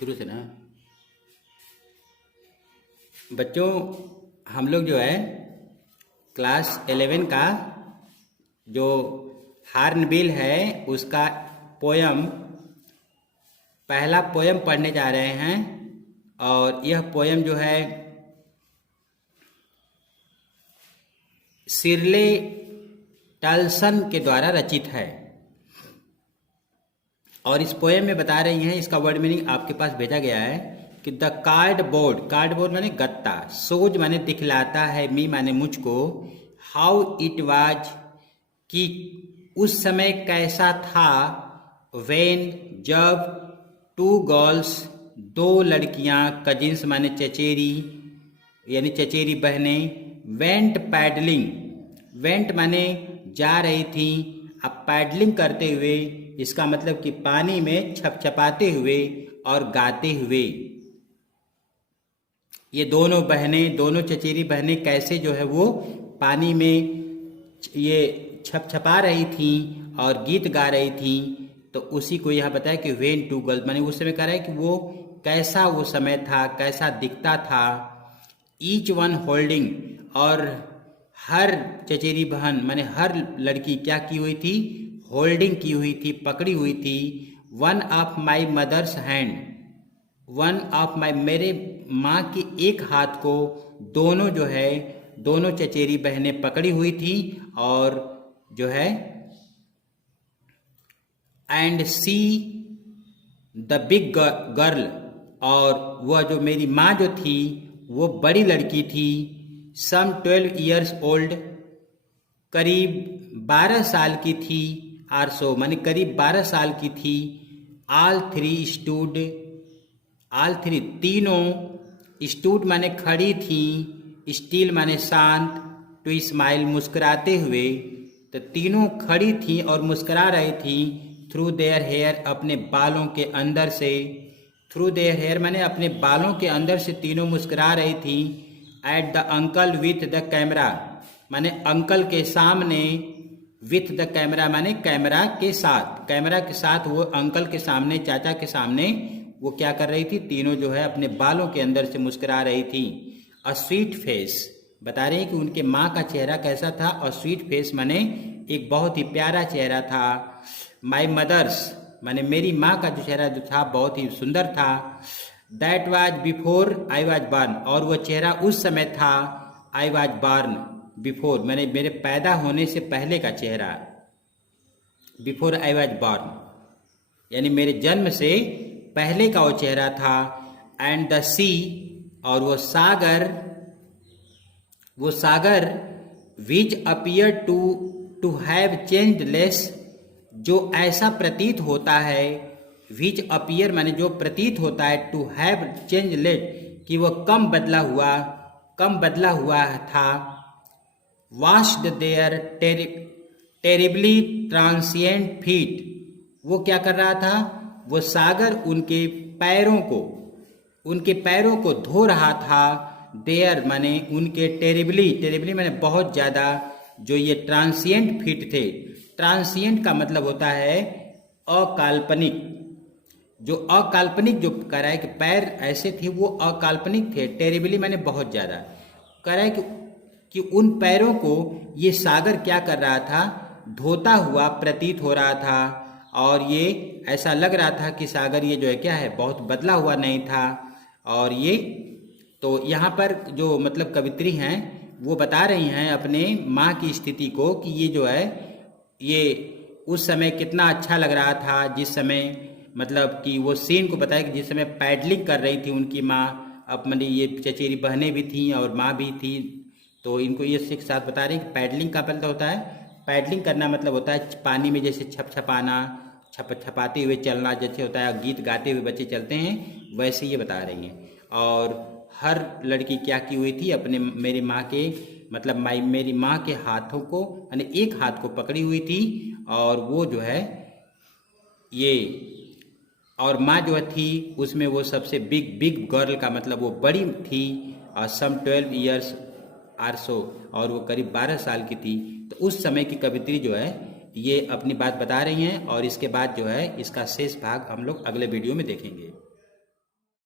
शुरू से ना बच्चों, हम लोग जो है क्लास 11 का जो हार्नबिल है उसका पोयम, पहला पोयम पढ़ने जा रहे हैं। और यह पोयम जो है शिर्ले टल्सन के द्वारा रचित है। और इस पोयम में बता रही हैं, इसका वर्ड मीनिंग आपके पास भेजा गया है कि द कार्डबोर्ड माने गत्ता, सोज माने दिखलाता है, मी माने मुझको, हाउ इट वाज कि उस समय कैसा था, वेन जब, टू गर्ल्स दो लड़कियां, कजिन्स माने चचेरी यानी चचेरी बहनें, वेंट पैडलिंग, वेंट माने जा रही थी, अब पैडलिंग करते हुए इसका मतलब कि पानी में छपछपाते हुए और गाते हुए। ये दोनों बहनें, दोनों चचेरी बहनें कैसे जो है वो पानी में ये छपछपा रही थी और गीत गा रही थी। तो उसी को यहाँ बताया कि वेन टू गर्ल्स माने उस समय कह रहा है कि वो कैसा वो समय था, कैसा दिखता था। ईच वन होल्डिंग, और हर चचेरी बहन माने हर लड़की क्या की हुई थी, होल्डिंग की हुई थी, पकड़ी हुई थी। One of my mother's hand, one of my, मेरे माँ के एक हाथ को दोनों जो है दोनों चचेरी बहनें पकड़ी हुई थी। और जो है and see the big girl, और वह जो मेरी माँ जो थी वो बड़ी लड़की थी। सम 12 years ओल्ड, करीब 12 साल की थी। आरसो माने करीब 12 साल की थी। All three stood, all three तीनों, स्टूड माने खड़ी थी, स्टिल माने शांत, टू स्माइल मुस्कुराते हुए। तो तीनों खड़ी थी और मुस्कुरा रही थी। थ्रू देयर हेयर, अपने बालों के अंदर से, थ्रू देयर हेयर माने अपने बालों के अंदर से तीनों मुस्कुरा रही थी। At the uncle with the camera, माने अंकल के सामने, विथ द कैमरा माने कैमरा के साथ, कैमरा के साथ वो अंकल के सामने, चाचा के सामने वो क्या कर रही थी, तीनों जो है अपने बालों के अंदर से मुस्कुरा रही थी। अ स्वीट फेस, बता रहे हैं कि उनके माँ का चेहरा कैसा था। और स्वीट फेस माने एक बहुत ही प्यारा चेहरा था। माई मदर्स माने मेरी माँ का जो चेहरा जो था बहुत ही सुंदर था। That was before I was born, और वो चेहरा उस समय था, आई वाज बॉर्न बिफोर मैंने मेरे पैदा होने से पहले का चेहरा, बिफोर आई वाज बॉर्न यानी मेरे जन्म से पहले का वो चेहरा था। एंड द सी, और वो सागर which appear to have changed less, जो ऐसा प्रतीत होता है, विच अपियर माने जो प्रतीत होता है, टू हैव चेंज लेट कि वह कम बदला हुआ था। Washed their terribly transient feet, वो क्या कर रहा था, वो सागर उनके पैरों को धो रहा था। देयर माने उनके, टेरिबली माने बहुत ज़्यादा, जो ये ट्रांसिएंट फीट थे। ट्रांसिएंट का मतलब होता है अकाल्पनिक, जो अकाल्पनिक जो कह रहा है कि पैर ऐसे थे वो अकाल्पनिक थे। टेरिबली माने बहुत ज़्यादा, कह रहा है कि उन पैरों को ये सागर क्या कर रहा था, धोता हुआ प्रतीत हो रहा था। और ये ऐसा लग रहा था कि सागर ये जो है क्या है, बहुत बदला हुआ नहीं था। और ये तो यहाँ पर जो मतलब कवित्री हैं वो बता रही हैं अपने माँ की स्थिति को कि ये जो है ये उस समय कितना अच्छा लग रहा था, जिस समय मतलब कि वो सीन को बताया कि जिस समय पैडलिंग कर रही थी उनकी माँ, अब मतलब ये चचेरी बहनें भी थीं और माँ भी थी। तो इनको ये एक साथ बता रहे हैं कि पैडलिंग का मतलब होता है, पैडलिंग करना मतलब होता है पानी में जैसे छपछपाना, छपाते हुए चलना जैसे होता है, गीत गाते हुए बच्चे चलते हैं, वैसे ये बता रही हैं। और हर लड़की क्या की हुई थी, अपने मेरी माँ के मतलब मेरी माँ के हाथों को यानी एक हाथ को पकड़ी हुई थी। और वो जो है ये, और माँ जो थी उसमें वो सबसे बिग गर्ल का मतलब वो बड़ी थी। और सम 12 years आरसो, और वो करीब 12 साल की थी। तो उस समय की कवित्री जो है ये अपनी बात बता रही हैं। और इसके बाद जो है इसका शेष भाग हम लोग अगले वीडियो में देखेंगे।